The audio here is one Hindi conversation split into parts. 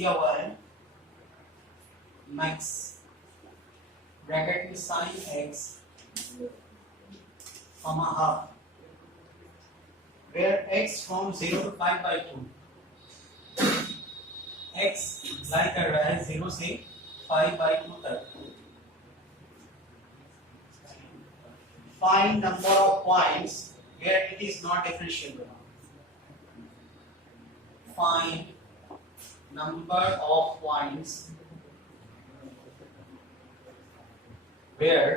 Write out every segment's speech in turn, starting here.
दिया हुआ है मैक्स ब्रैकेट में sine x comma half where x from 0 to 5/2 x लाई कर रहा है 0 से 5/2 तक। Find number of points where it is not differentiable. Find number of points where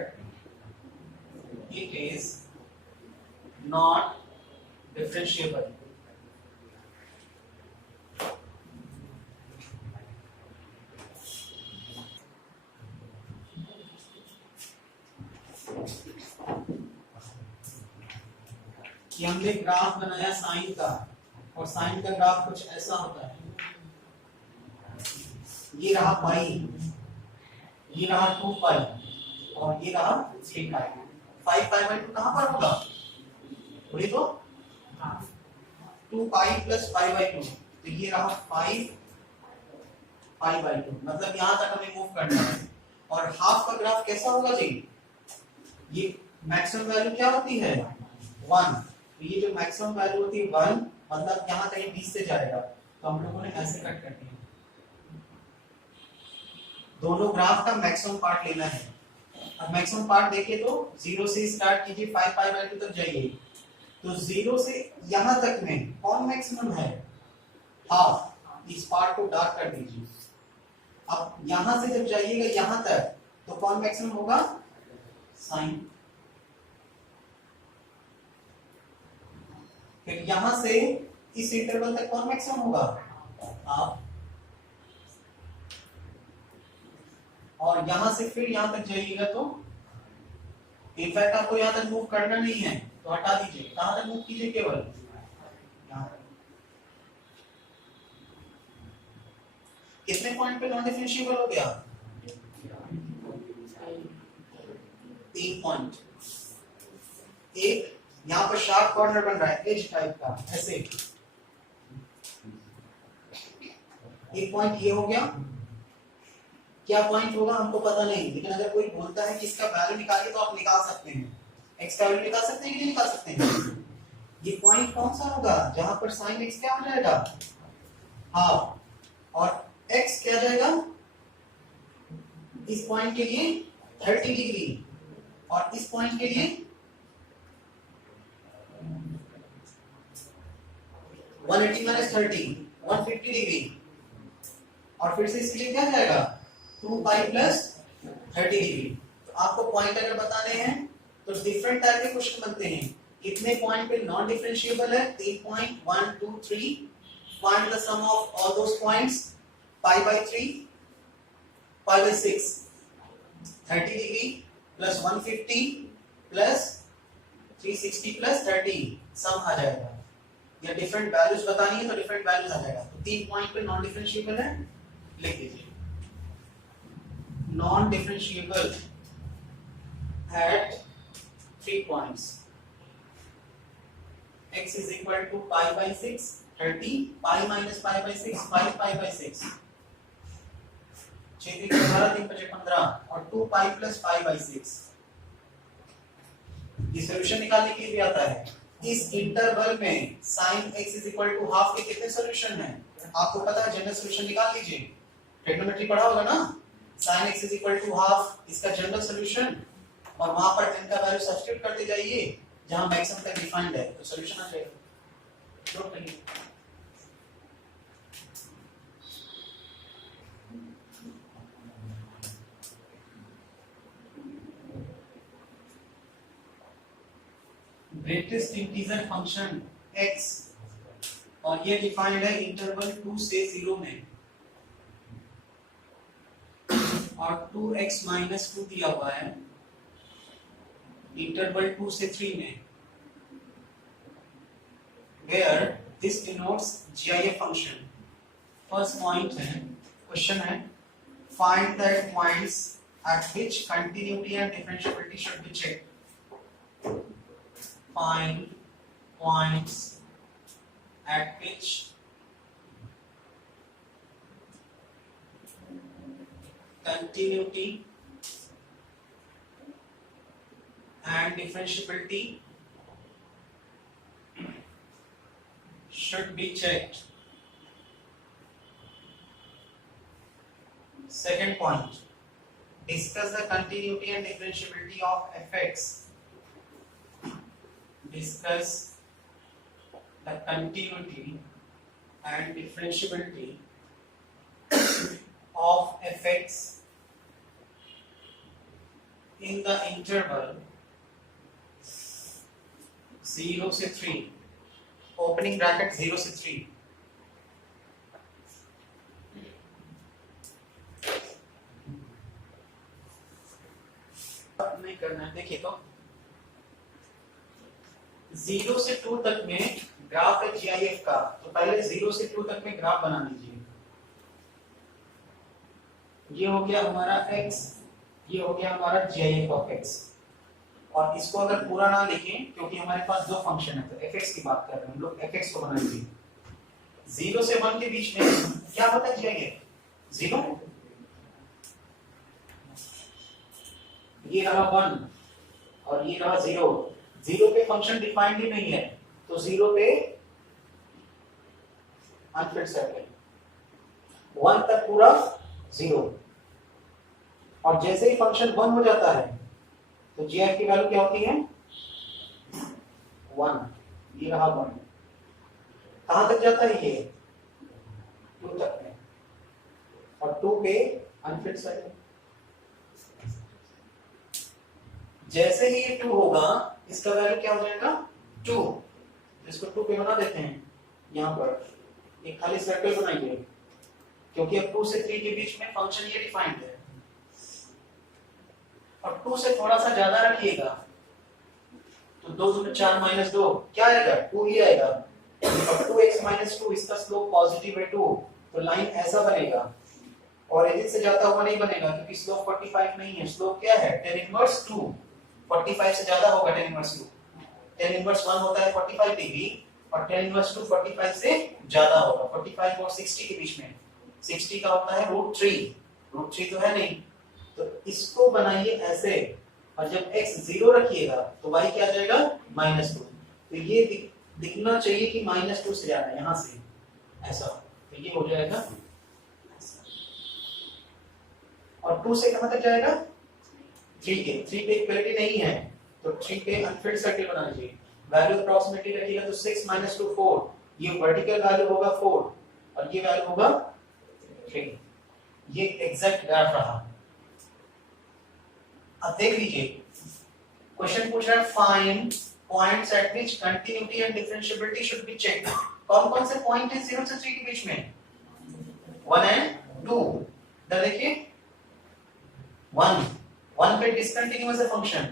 it is not differentiable. कि हमने ग्राफ बनाया साइन का और साइन का ग्राफ कुछ ऐसा होता है। ये रहा पाई, ये रहा 2 पाई और ये रहा 3 पाई। 5/2 कहां पर होगा? बोलिए तो 2 पाई प्लस 5/2, तो ये रहा 5 पाई/2, मतलब यहां तक हमें मूव करना है। और हाफ का ग्राफ कैसा होगा जी? ये मैक्सिमम वैल्यू क्या होती है? 1, तो ये जो मैक्सिमम वैल्यू होती है 1, मतलब यहां कहीं 20 से जाएगा, तो हम लोगों ने ऐसे कट कर दिया। दोनों ग्राफ का मैक्सिमम पार्ट लेना है। अब मैक्सिमम पार्ट देखिए तो 0 से स्टार्ट कीजिए 5 पाई/2 तक जाइए, तो 0 से यहां तक में कौन मैक्सिमम है? हाफ। इस पार्ट को डार्क कर दीजिए। अब यहां से जब जाइएगा यहां तक तो कौन मैक्सिमम होगा? साइन। फिर यहां से इस इंटरवल तक कौन मैक्सिमम होगा? हाफ। और यहां से फिर यहां तक जाइएगा तो इनफैक्ट आपको यहां तक मूव करना नहीं है, तो हटा दीजिए। कहां तक मूव कीजिए? केवल यहां तक। कितने पॉइंट पे नॉन डिफरेंशिएबल हो गया? 3 पॉइंट। एक यहां पर शार्प कॉर्नर बन रहा है एज टाइप का, ऐसे एक पॉइंट ये हो गया। क्या पॉइंट होगा हमको पता नहीं, लेकिन अगर कोई बोलता है कि इसका वैल्यू निकालिए तो आप निकाल सकते हैं। x का वैल्यू निकाल सकते हैं कि नहीं निकाल सकते हैं? ये पॉइंट कौन सा होगा जहां पर sin x क्या हो जाएगा? हाफ। और x क्या जाएगा इस पॉइंट के लिए? 30 डिग्री। और इस पॉइंट के लिए 180 माइनस 30 150 डिग्री। और फिर से इसके लिए क्या जाएगा? 2 पाई प्लस 30 डिग्री। तो आपको पॉइंट अगर बताने हैं तो डिफरेंट टाइप के क्वेश्चन बनते हैं। कितने पॉइंट पे नॉन डिफरेंशिएबल है? 3 point, 1 2 3। Find the sum of all those points. पाई/3, पाई/6, 30 degree plus 150 plus 360 plus 30, sum आ जाएगा। या डिफरेंट वैल्यूज बतानी है तो डिफरेंट वैल्यूज आ जाएगा। तो 3 पॉइंट पे नॉन डिफरेंशिएबल है, लिख दीजिए। Non differentiable at 3 points. X is equal to pi/6, 30, pi minus pi/6, 5 pi/6, 6 3 12 3 5 15 और 2 pi plus pi/6। ये सॉल्यूशन निकालने के लिए भी आता है। इस इंटरवल में sin x is equal to half के कितने सॉल्यूशन हैं? आपको पता है, जनरल सॉल्यूशन निकाल लीजिए। ट्रिग्नोमेट्री पढ़ा होगा ना? sin x is equal to half, इसका जनरल सॉल्यूशन, और वहां पर n का वैल्यू सब्स्टिट्यूट करते जाइए जहां मैक्सिमम तक डिफाइंड है, तो सॉल्यूशन आ जाएगा। नोट करिए। ग्रेटेस्ट इंटीजर फंक्शन x, और ये डिफाइंड है इंटरवल 2 से 0 में, और 2x माइनस 2 दिया हुआ है इंटरवल 2 से 3 में, where this denotes GIF function। First point है, क्वेश्चन है, find the points at which continuity and differentiability should be checked। Find points at which continuity and differentiability should be checked. Second point, discuss the continuity and differentiability of fx. Discuss the continuity and differentiability of fx in the interval 0 से 3, opening bracket 0 से 3. नहीं करना है, देखिए तो 0 से 2 तक में ग्राफ है GIF का, तो पहले 0 से 2 तक में ग्राफ बना लीजिए. ये हो गया हमारा x, ये हो गया हमारा GIF ऑफ x. और इसको अगर पूरा ना लिखें क्योंकि हमारे पास दो फंक्शन है, तो fx की बात कर रहे हैं हम लोग, fx को बना लीजिए. 0 से 1 के बीच में क्या होता है GIF? 0. ये रहा 1 और ये रहा 0. 0 पे फंक्शन डिफाइंड ही नहीं है, तो 0 पे अनफिट सर्कल. 1 तक पूरा 0. और जैसे ही फंक्शन 1 हो जाता है तो GIF की वैल्यू क्या होती है? 1. ये रहा 1. कहां तक जाता है ये? 2 तक में. और 2 पे अनफिट सर्कल. जैसे ही ये 2 होगा, इसका वैल्यू क्या हो जाएगा? 2. इसको 2 पे बना देते हैं. यहां पर एक खाली सर्कल बनाइए, क्योंकि अब 2 से 3 के बीच में फंक्शन ये डिफाइंड है. और 2 से थोड़ा सा ज्यादा रखिएगा, तो 2 दूनी 4 माइनस 2 क्या आएगा? 2 ही आएगा. और 2x माइनस 2, इसका स्लोप पॉजिटिव है 2, तो लाइन ऐसा बनेगा. ओरिजिन से जाता हुआ नहीं बनेगा, क्योंकि स्लोप 45 नहीं है. स्लोप क्या है? tan inverse 2. 45 से ज्यादा होगा tan इनवर्स 2. tan इनवर्स 1 होता है 45 डिग्री, और tan इनवर्स 2 45 से ज्यादा होगा. 45 और 60 के बीच में 60 का होता है √3. √3 तो है नहीं, तो इसको बनाइए ऐसे. और जब x 0 रखिएगा तो y क्या आ जाएगा? -2. तो ये दिखना चाहिए कि -2 से ज्यादा, यहां से ऐसा, तो ये हो जाएगा ऐसा. और 2 से कहां तक जाएगा? 3 के. 3 पे इक्वलिटी नहीं है, तो 3 पे अनफिट सर्कल बना लीजिए. वैल्यू अप्रॉक्सीमेटली रखिएगा तो 6 - 2 4. ये वर्टिकल वैल्यू होगा 4 और ये वैल्यू होगा 3. ये एग्जैक्ट ग्राफ रहा. अब देख लीजिए, क्वेश्चन पूछ रहा है find points at which continuity and differentiability should be checked. कौन कौन से पॉइंट है 0 से 3 के बीच में? 1 एंड 2. देखिए 1 पे डिसकंटिन्यूअस है फंक्शन,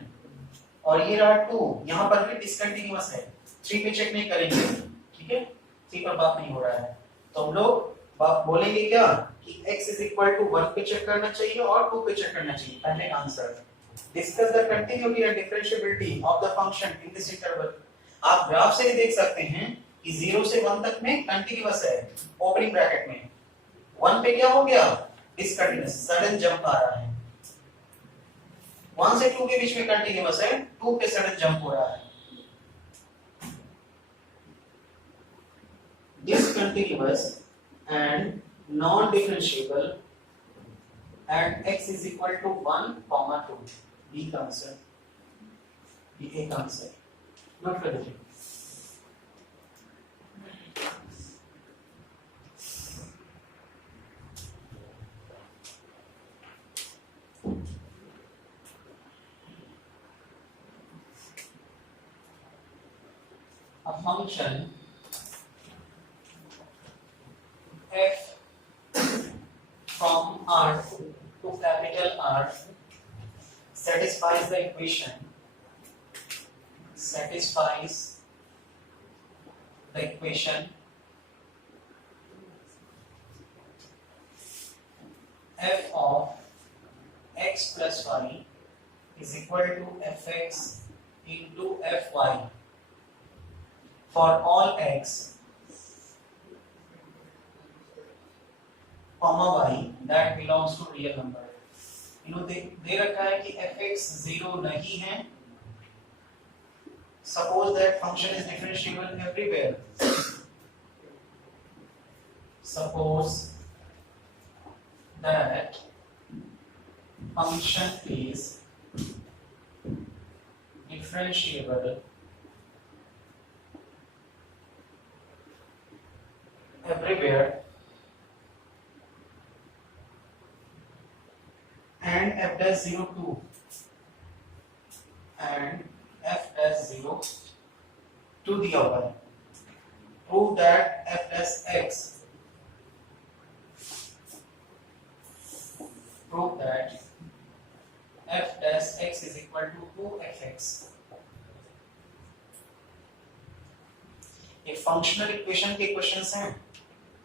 और ये रहा 2, यहां पर भी डिसकंटिन्यूअस है. 3 पे चेक नहीं करेंगे, ठीक है? 3 पर बात नहीं हो रहा है, तो हम लोग बात बोलेंगे क्या कि x is equal to 1 पे चेक करना चाहिए और 2 पे चेक करना चाहिए. पहले का answer. Discuss the continuity and differentiability of the function in this interval. आप ग्राफ से ही देख सकते हैं कि 0 से 1 तक में कंटीन्यूअस है, ओपनिंग ब्रैकेट में. 1 पे क्या हो गया? डिसकंटीन्यूअस, सडन जंप आ रहा है. 1 से 2 के बीच में कंटीन्यूअस है, 2 पे सडन जंप हो रहा है. Discontinuous and non-differentiable at x is equal to 1, 2. B का आंसर, B A का आंसर. नोट कर लीजिए. A function f from R to capital R satisfies the equation f of x plus y is equal to fx into fy for all x comma y that belongs to real number. इन्होंने दे रखा है कि fx 0 नहीं है. Suppose that function is differentiable everywhere. Suppose that function is differentiable everywhere and f dash 0 2 and f dash 0 2 दिया हुआ है. Prove that f dash x prove that f dash x is equal to 2fx. एक फंक्शनल इक्वेशन के क्वेश्चंस हैं.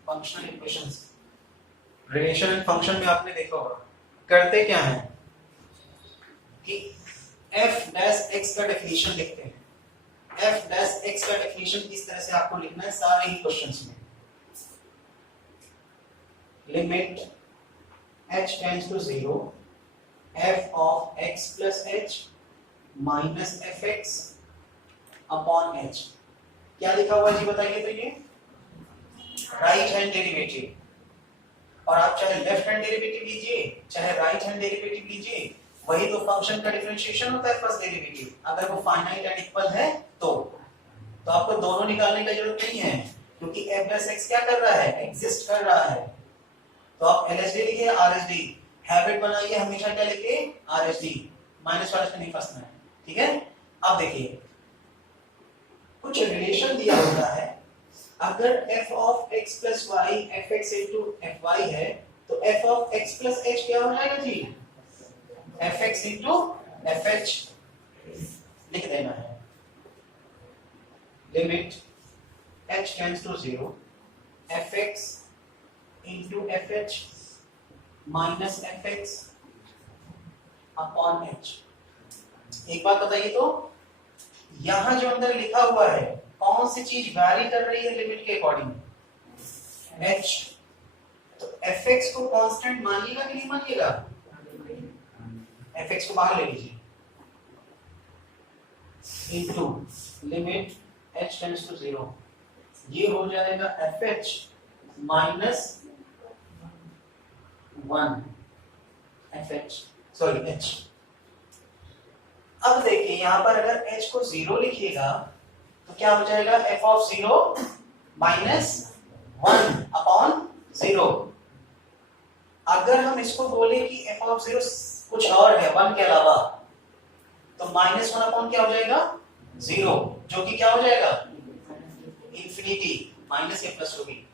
Functional equations relation and function में आपने देखा होगा करते क्या है कि f डैश x का डेफिनेशन लिखते हैं. f डैश x का डेफिनेशन इस तरह से आपको लिखना है सारे ही क्वेश्चंस में. Limit h tends to 0 f of x plus h minus fx upon h. क्या लिखा हुआ है जी बताइए. तो ये राइट हैंड डेरिवेटिव, और आप चाहे लेफ्ट हैंड डेरिवेटिव लीजिए चाहे राइट हैंड डेरिवेटिव लीजिए, वही तो फंक्शन का डिफरेंशिएशन होता है फर्स्ट डेरिवेटिव. अगर वो फाइनाइट एंड इक्वल है तो आपको दोनों निकालने की जरूरत नहीं है, क्योंकि f प्लस x क्या कर रहा है, एग्जिस्ट कर रहा है. तो आप LHD लिखिए RHD, हैबिट बनाइए हमेशा क्या लिखिए RHD, माइनस वाले पे नहीं फंसना है. ठीक है. अब देखिए कुछ रिलेशन दिया होता है. अगर f of x plus y fx into fy है तो f of x plus h क्या हो जाएगा जी, fx into fh लिख देना है. Limit h tends to 0 fx into fh minus fx upon h. एक बात बताइए तो यहां जो अंदर लिखा हुआ है कौन सी चीज वैरी कर रही है लिमिट के अकॉर्डिंग, h. तो fx को कांस्टेंट मानिएगा कि नहीं मानिएगा, fx को बाहर ले लीजिए into limit h tends to 0, ये हो जाएगा fh minus 1 fh sorry h. अब देखिए यहां पर अगर h को 0 लिखिएगा तो क्या हो जाएगा f of 0 माइनस 1 अपॉन 0. अगर हम इसको बोले कि f of 0 कुछ और है 1 के अलावा, तो माइनस 1 अपॉन क्या हो जाएगा 0, जो कि क्या हो जाएगा इंफिनिटी, माइनस के प्लस होगी.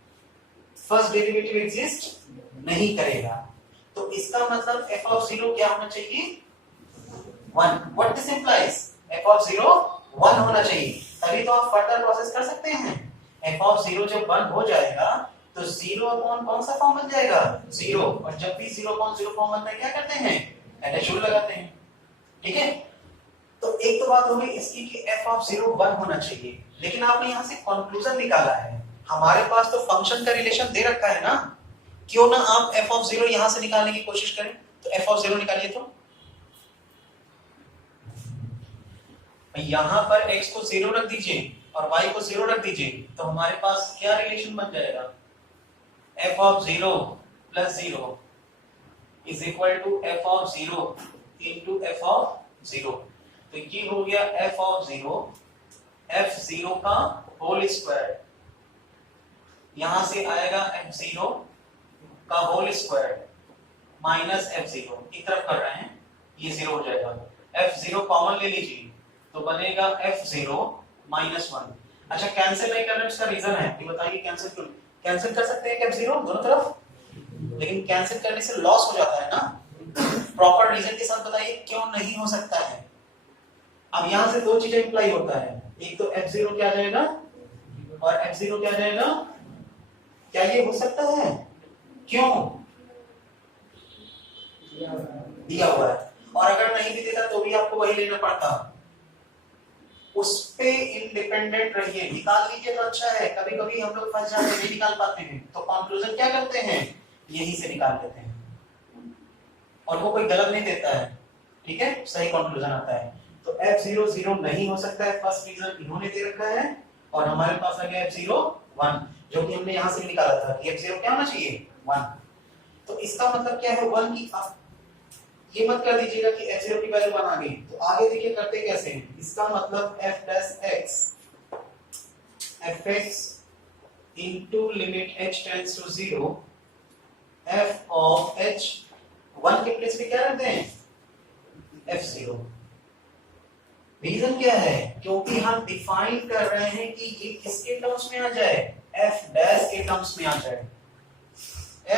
फर्स्ट डेरिवेटिव एग्जिस्ट नहीं करेगा, तो इसका मतलब f of 0 क्या होना चाहिए 1. What this implies, f of 0 1 होना चाहिए, तभी तो आप फर्दर प्रोसेस कर सकते हैं. f of 0 जब 1 हो जाएगा तो 0 अपॉन कौन सा फॉर्म बन जाएगा 0, और जब भी 0 अपॉन 0 फॉर्म बनता है क्या करते हैं एडिशन लगाते हैं. ठीक है. तो एक तो बात होगी इसकी कि f of 0 1 होना चाहिए, लेकिन आपने यहां से कंक्लूजन निकाला है. हमारे पास तो फंक्शन का रिलेशन दे रखा है ना, क्यों ना आप f of 0 यहां से निकालने की कोशिश करें. तो f of 0 निकालिए, तो यहां पर x को 0 रख दीजिए और y को 0 रख दीजिए, तो हमारे पास क्या रिलेशन बन जाएगा f of 0 plus 0 is equal to f of 0 into f of 0. तो ये हो गया f of 0 f0 का होल स्क्वायर, यहां से आएगा f0 का होल स्क्वायर माइनस f0, एक तरफ कर रहे हैं ये 0 हो जाएगा. f0 कॉमन ले लीजिए तो बनेगा f0 माइनस 1. अच्छा कैंसिल नहीं करना, इसका रीजन है ये बताइए. कैंसिल क्यों, कैंसिल कर सकते हैं कि f0 दोनों तरफ, लेकिन कैंसिल करने से लॉस हो जाता है ना. प्रॉपर रीजन के साथ बताइए क्यों नहीं हो सकता है. अब यहां से दो चीजें इंप्लाई होता है, एक तो f0 क्या आ जाएगा और f0 क्या आ जाएगा. क्या ये हो सकता है, क्यों दिया हुआ है, और अगर नहीं भी देता तो भी आपको वही लेना पड़ता. उस पे इंडिपेंडेंट रहिए, निकाल लीजिए तो अच्छा है. कभी कभी हम लोग फंस जाते हैं, नहीं निकाल पाते हैं, तो कंक्लूजन क्या करते हैं यहीं से निकाल लेते हैं. और वो कोई गलत नहीं देता है, ठीक है, सही कंक्लूजन आता है। तो f0 0 नहीं हो सकता है, फर्स्ट रीजन इन्होंने दे रखा है, और हमारे पास आ गया f0 1, जो कि हमने यहां से निकाला था कि f0 क्या होना चाहिए 1। तो इसका मतलब क्या है 1 की, आप ये मत कर दीजिएगा कि f0 की वैल्यू 1 आ गई। तो आगे देखिए करते कैसे हैं, इसका मतलब f dash x fx into limit h tends to 0 f of h 1 के प्लेस पे क्या रखते हैं f0। रीजन क्या है, क्योंकि हम डिफाइन कर रहे हैं कि ये किसके टर्म्स में आ जाए, f डैश के टर्म्स में आ जाए,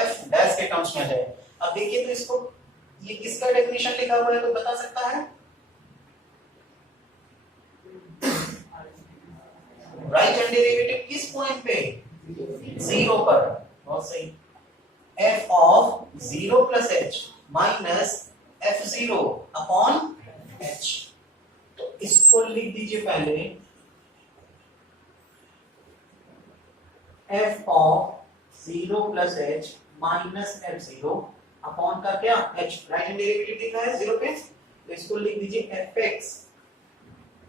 f डैश के टर्म्स में आ जाए। अब देखिए तो इसको, ये किसका डेफिनेशन लिखा हुआ है तो बता सकता है, राइट हैंड डेरिवेटिव किस पॉइंट पे, 0 पर, बहुत सही, f of 0 plus h minus f0 upon h। तो इसको लिख दीजिए पहले, f of 0 plus h minus f0 upon का क्या h, राइट हैंड डेरिवेटिव दिख रहा है 0 पे, तो इसको लिख दीजिए fx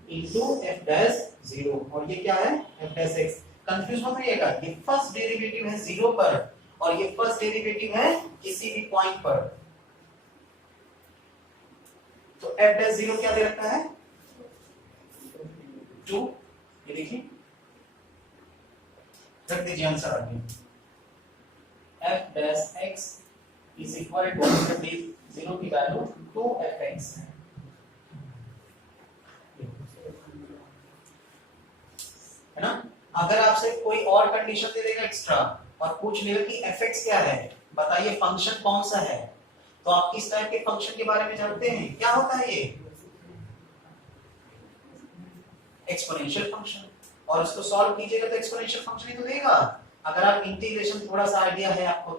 into f dash 0, और ये क्या है f dash x। कंफ्यूज मत होइएगा, ये फर्स्ट डेरिवेटिव है 0 पर और ये फर्स्ट डेरिवेटिव है किसी भी पॉइंट पर। तो f dash 0 क्या दे रखा है 2, ये देखिए, रख दीजिए आंसर आगे, f dash x is equal to 0 की वैल्यू 2fx है ना। अगर आपसे कोई और कंडीशन दे देगा एक्स्ट्रा और पूछ लेगा कि fx क्या है, बताइए फंक्शन कौन सा है, तो आप किस टाइप के फंक्शन के बारे में जानते हैं, क्या होता है ये एक्सपोनेंशियल फंक्शन, और इसको सॉल्व कीजिएगा तो एक्सपोनेंशियल फंक्शन ही तो देगा। अगर आप इंटीग्रेशन थोड़ा सा आइडिया है आपको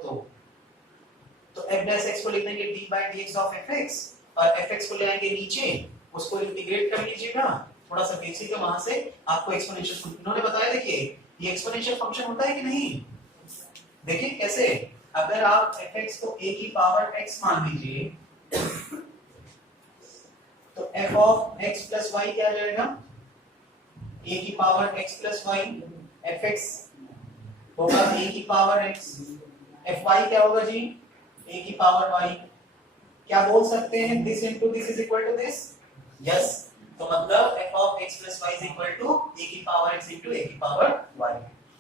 तो f डैश x को लिख देंगे d by dx of fx, और fx को ले आएंगे नीचे, उसको इंटीग्रेट कर लीजिएगा, थोड़ा सा बेसिक है, वहां से आपको एक्सपोनेंशियल फंक्शन इन्होंने बताया। देखिए ये एक्सपोनेंशियल फंक्शन होता है कि नहीं, देखिए कैसे, अगर आप fx को a की पावर x मान लीजिए तो f of x plus y क्या आ जाएगा, a की power x plus y, fx होगा a की पावर x, fy क्या होगा जी a की पावर y। क्या बोल सकते हैं, this into this is equal to this, yes, तो मतलब f of x plus y is equal to a की पावर x into a की पावर y,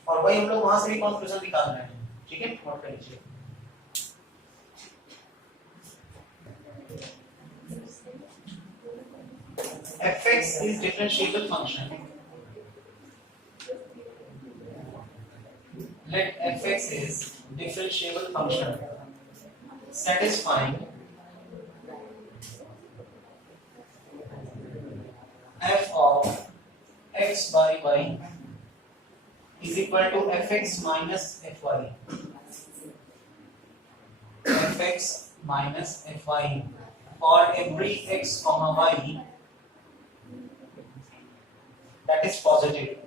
और वही हम लोग वहां से भी कंक्लूजन निकाल रहे हैं, ठीक है, नोट कर लीजिए। fx is differentiable function, let fx is differentiable function satisfying f of x by y is equal to fx minus fy, fx minus fy for every x comma y that is positive।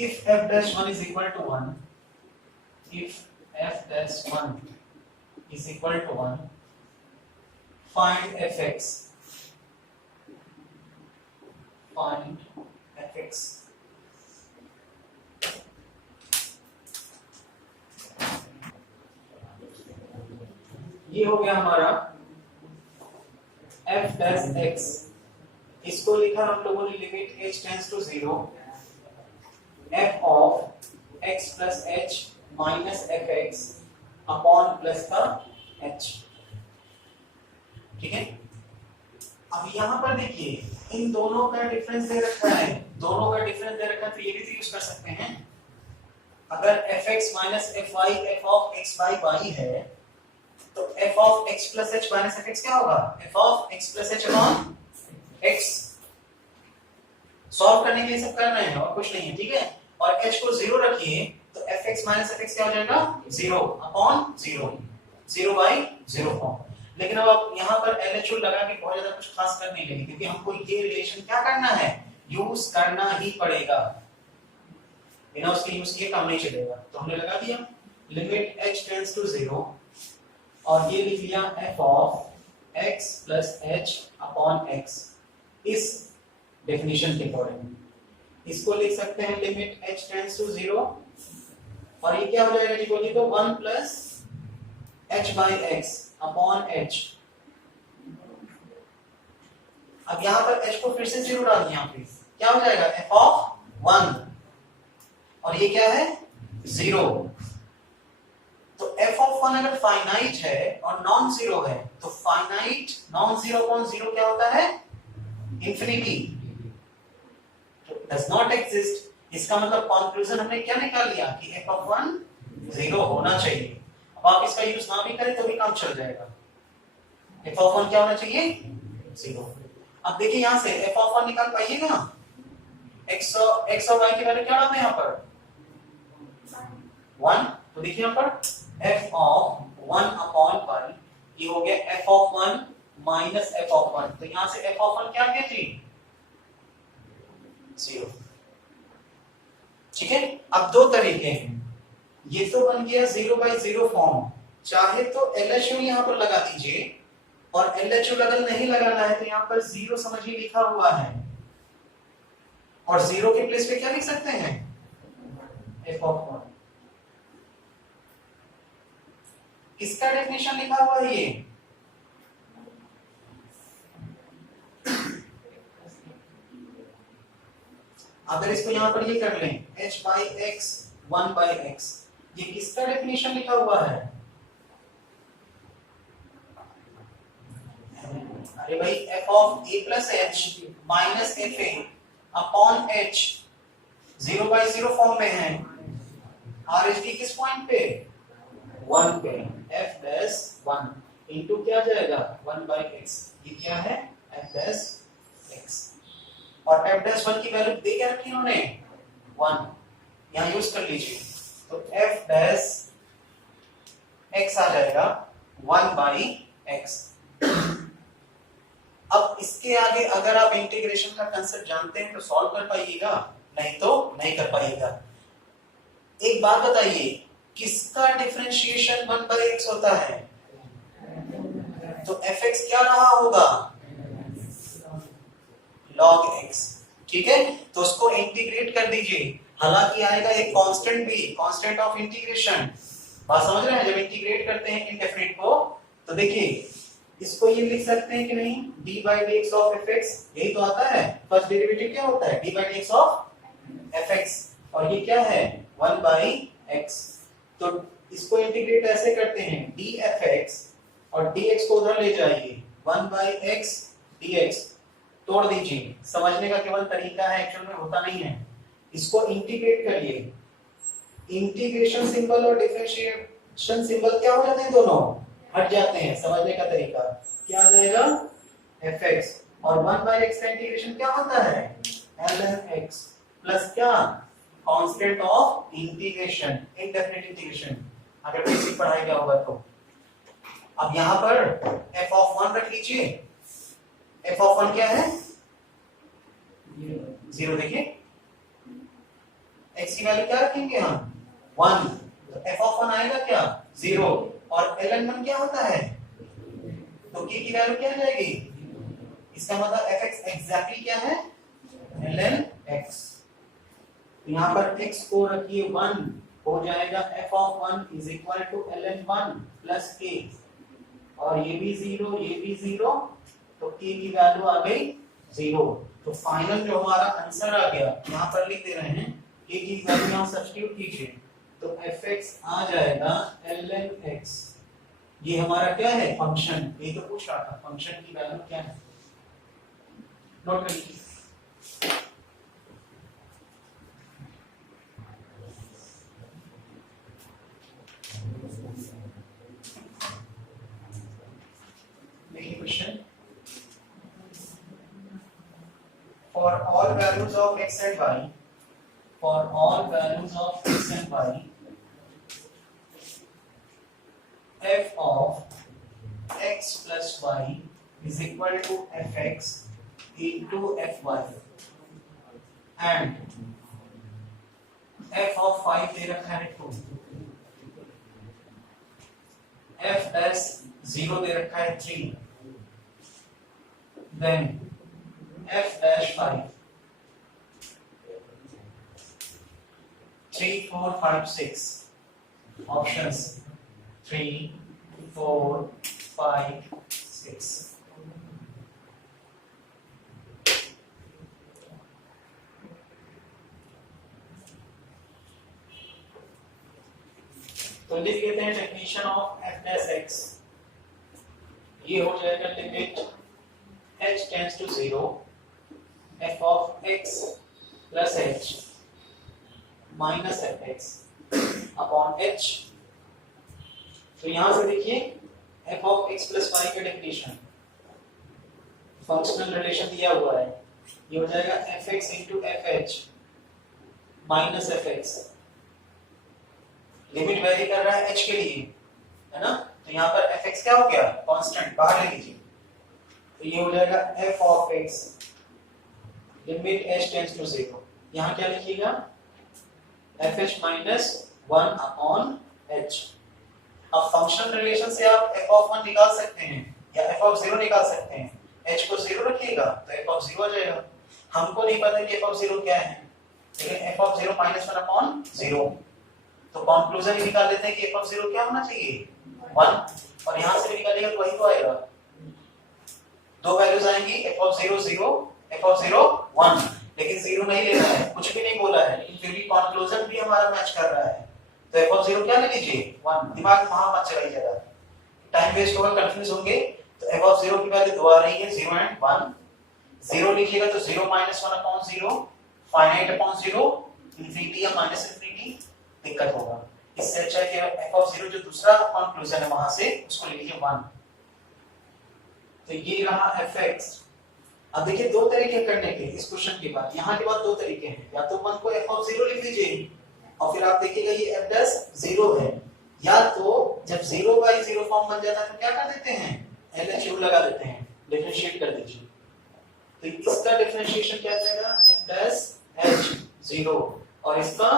If f dash 1 is equal to 1, if f dash 1 is equal to 1, find fx, find fx। ये हो गया हमारा f dash x, इसको लिखा हम लोगों ने limit h tends to 0 f of x plus h minus fx upon plus का h, ठीक है। अब यहाँ पर देखिए इन दोनों का डिफरेंस दे रखा है, दोनों का डिफरेंस दे रखा है, तो ये भी यूज कर सकते हैं। अगर fx minus fy f of x by y है तो f of x plus h minus fx क्या होगा, f of x plus h upon x। Solve करने के लिए सब कर रहे हैं और कुछ नहीं है, ठीक है, और h को 0 रखिए तो fx minus fx क्या हो जाएगा 0 upon 0, 0 by 0 फॉर्म। लेकिन अब आप यहाँ पर LHO लगा के बहुत ज्यादा कुछ खास कर नहीं लेंगे, क्योंकि हमको ये रिलेशन क्या करना है, यूज करना ही पड़ेगा, बिना उसके यूज किए काम नहीं चलेगा, तो हमने लगा दिया। लिमिट h टेंड्स टू 0 और ये लिख लिया f of x plus h upon x इस डेफिनेशन के अकॉर्डिंग इसको लिख सकते हैं लिमिट h टेंड्स टू 0 और ये क्या हो जाएगा जी बोलिए तो 1 plus h by x upon h। अब यहां पर h को फिर से 0 डाल दिया फिर क्या हो जाएगा f ऑफ 1 और ये क्या है 0। तो f ऑफ 1 अगर फाइनाइट है और नॉन जीरो है तो finite non zero upon zero क्या होता है इंफिनिटी, डज नॉट एग्जिस्ट। इसका मतलब कंक्लूजन हमने क्या निकाल लिया कि f ऑफ 1 0 होना चाहिए। अब आप इसका यूज ना भी करें तो भी काम चल जाएगा। f ऑफ 1 क्या होना चाहिए 0। अब देखिए यहां से f ऑफ 1 निकाल पाइएगा x और y की वैल्यू क्या डालते हैं यहां पर 1। तो देखिए यहां पर f ऑफ 1 अपॉन पाई ये हो गया f of 1 minus f of 1। तो यहां से f ऑफ 1 क्या आ गया जी 0। ठीक है। अब दो तरीके हैं, ये तो बन गया 0/0 फॉर्म। चाहे तो LHO यहां पर लगा दीजिए और LHO अगर नहीं लगाना है तो यहां पर 0 समझिए लिखा हुआ है और 0 के प्लेस पे क्या लिख सकते हैं f ऑफ 1। किसका डेफिनेशन लिखा हुआ है ये अगर इसको यहां पर ये कर लें h by x 1 by x ये किसका डेफिनेशन लिखा हुआ है अरे भाई f of a plus h minus f a upon h 0/0 form में है। RHD किस पॉइंट पे 1 पे f डैश 1 इनटू क्या जाएगा 1 बाई x ये क्या है f डैश x और f डैश 1 की वैल्यू दे क्या रखी इन्होंने 1 यहां यूज कर लीजिए तो f डैश x आ जाएगा 1 बाई x। अब इसके आगे अगर आप इंटीग्रेशन का कांसेप्ट जानते हैं तो सॉल्व कर पाइएगा, नहीं तो नहीं कर पाइएगा। एक बात बताइए किसका डिफरेंशिएशन 1/x होता है तो fx क्या रहा होगा log x। ठीक है तो उसको इंटीग्रेट कर दीजिए, हालांकि आएगा एक कांस्टेंट भी, कांस्टेंट ऑफ इंटीग्रेशन। बात समझ रहे हैं जब इंटीग्रेट करते हैं इनडेफिनिट को तो देखिए इसको ये लिख सकते हैं कि नहीं d/dx ऑफ fx यही तो आता है। फर्स्ट डेरिवेटिव क्या होता है d/dx ऑफ fx और ये क्या है 1/x। तो इसको इंटीग्रेट ऐसे करते हैं dfx और dx को उधर ले जाइए 1/x dx तोड़ दीजिए। समझने का केवल तरीका है, एक्चुअल में होता नहीं है। इसको इंटीग्रेट करिए, इंटीग्रेशन सिंबल और डिफरेंशिएशन सिंबल क्या हो जाते हैं दोनों हट जाते हैं। समझने का तरीका क्या आ जाएगा fx और 1/x का इंटीग्रेशन क्या होता है ln x प्लस क्या constant of integration indefinite integration अगर बेसिक पढ़ाया गया होगा तो। अब यहां पर f ऑफ 1 रख लीजिए, f ऑफ 1 क्या है 0। देखिए x की वैल्यू क्या रखेंगे हम 1 तो f ऑफ 1 आएगा क्या 0 और ln 1 क्या होता है तो k की वैल्यू क्या आ जाएगी, इसका मतलब fx एग्जैक्टली क्या है ln x। यहाँ पर x को रखिए 1 हो जाएगा f of 1 is equal to ln 1 plus k और ये भी 0 ये भी 0 तो k की वैल्यू आ गई 0। तो फाइनल जो हमारा आंसर आ गया यहाँ पर लिख दे रहे हैं k की वैल्यू यहाँ सब्स्टिट्यूट कीजिए तो fx आ जाएगा ln x। ये हमारा क्या है फंक्शन, ये तो पूछ रहा था फंक्शन की वैल्यू क्या है नोट कर लीजिए। Question for all values of x and y, for all values of x and y, f of x plus y is equal to fx into fy and f of 5 दे रखा है 2 f डैश 0 दे रखा है 3, देन f डैश 5, 3 4 5 6 ऑप्शंस 3 4 5 6। तो लिख लेते हैं definition of f dash x, ये हो जाएगा limit h tends to 0 f of x plus h minus fx upon h। तो यहां से देखिए f of x plus y का डेफिनेशन फंक्शनल रिलेशन दिया हुआ है, ये हो जाएगा fx into fh minus fx, limit vary कर रहा है h के लिए, है ना, तो यहाँ पर fx क्या हो गया, कांस्टेंट, बाहर ले लीजिए, तो ये हो जाएगा f of x limit h tends to 0, यहाँ क्या लिखिएगा fh माइनस 1 अपॉन h। अब फंक्शनल रिलेशन से आप f ऑफ 1 निकाल सकते हैं या f ऑफ 0 निकाल सकते हैं, h को 0 रखिएगा तो f ऑफ 0 आ जाएगा, हमको नहीं पता कि f ऑफ 0 क्या है, लेकिन f ऑफ 0 माइनस 1 अपॉन 0, तो कंक्लूजन ही निकाल लेते हैं कि f ऑफ 0 क्या होना चाहिए 1, और यहां से भी निकालेगा तो वही तो आएगा, दो वैल्यूज आएंगी f ऑफ 0 0 f ऑफ 0 1, लेकिन 0 नहीं लेना है, कुछ भी नहीं बोला है, लेकिन फिर भी कंक्लूजन भी हमारा मैच कर रहा है, तो f ऑफ 0 क्या ले लीजिए 1, दिमाग वहां मत चलाइएगा, टाइम वेस्ट होगा, कंफ्यूज होंगे, तो f ऑफ 0 की वैल्यू दो आ रही है 0 एंड 1, 0 लीजिएगा तो 0 minus 1 upon 0, finite upon 0, infinity या माइनस इंफिनिटी, दिक्कत होगा, इससे अच्छा है कि f ऑफ 0 जो दूसरा कंक्लूजन है वहां से उसको ले लीजिए 1, तो ये रहा fx। अब देखिए दो तरीके करने के इस क्वेश्चन के बाद, यहाँ के बाद दो तरीके हैं, या तो 1 को f ऑफ 0 लिख दीजिए और फिर आप देखिएगा ये f डैश 0 है, या तो जब 0 बाई 0 फॉर्म बन जाता है तो क्या कर देते हैं LHU लगा देते हैं, डिफरेंशिएट कर दीजिए, तो इसका डिफरेंशिएशन क्या जाएगा f डैश h 0 और इसका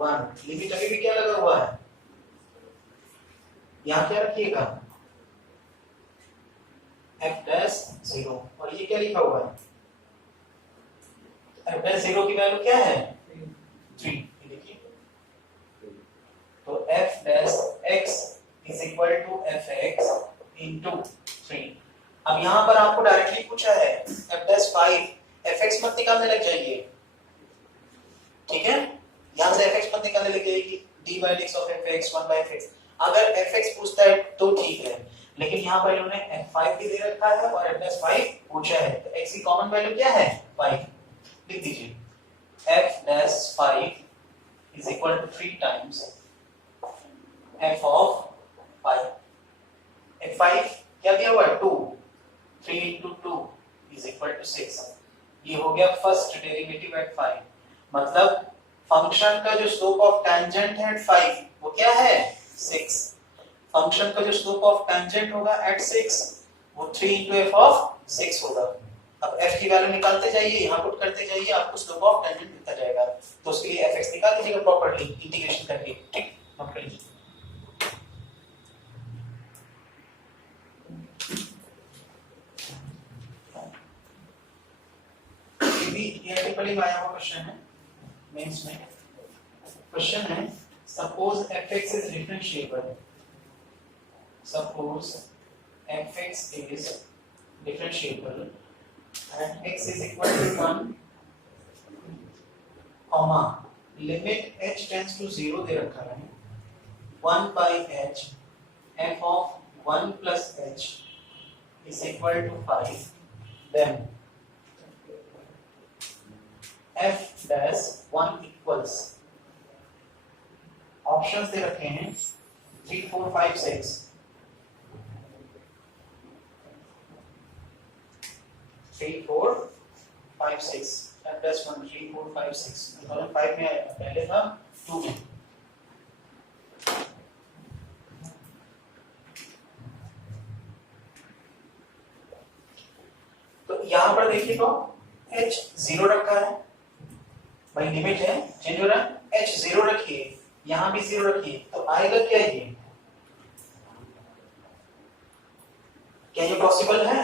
1, लिमिट अभी भी क्या लगा हुआ है, यहाँ क्या रखिएगा f डैश 0 और ये क्या लिखा हुआ है, f डैश 0 की वैल्यू क्या है 3, ये देखिए, तो f dash x is equal to fx into 3। अब यहाँ पर आपको डायरेक्टली पूछा है f डैश 5, fx मत निकालने लग जाइए, ठीक है, यहां से fx मत निकालने लग जाएगी, d by dx of fx 1 by fx, अगर fx पूछता है तो ठीक है, लेकिन यहाँ पर इन्होंने f5 भी दे रखा है और f5 पूछा है, तो x की कॉमन वैल्यू क्या है 5, लिख दीजिए f-5 is equal to 3 times f of 5, f5 क्या दिया हुआ है 2, 3 into 2 is equal to 6, ये हो गया फर्स्ट डेरिवेटिव एट 5, मतलब फंक्शन का जो स्लोप ऑफ टेंजेंट है एट 5 वो क्या है 6, फंक्शन का जो स्लोप ऑफ टेंजेंट होगा एट 6 वो 3 into f of 6 होगा। अब f की वैल्यू निकालते जाइए, यहां पुट करते जाइए, आपको स्लोप ऑफ टेंजेंट मिलता जाएगा, तो उसके लिए fx निकाल लीजिएगा प्रॉपर्ली इंटीग्रेशन करके, ठीक, नोट कर लीजिए। ये भी टिपिकली आया हुआ क्वेश्चन है मेंस में, क्वेश्चन है suppose fx is differentiable, suppose fx is differentiable and x is equal to 1 comma limit h tends to 0 दे रखा है 1 by h f of 1 plus h is equal to 5, then f dash 1 equals, options दे रखे हैं 3 4 5 6, 3 4 5 6 f dash 1 3 4 5 6 2005 में आया, पहले था 2 में, तो यहां पर देखिए तो h 0 रखा है, भाई लिमिट है चेंज हो रहा है, h 0 रखिए, यहां भी 0 रखिए, तो आएगा क्या ये क्या ये पॉसिबल है?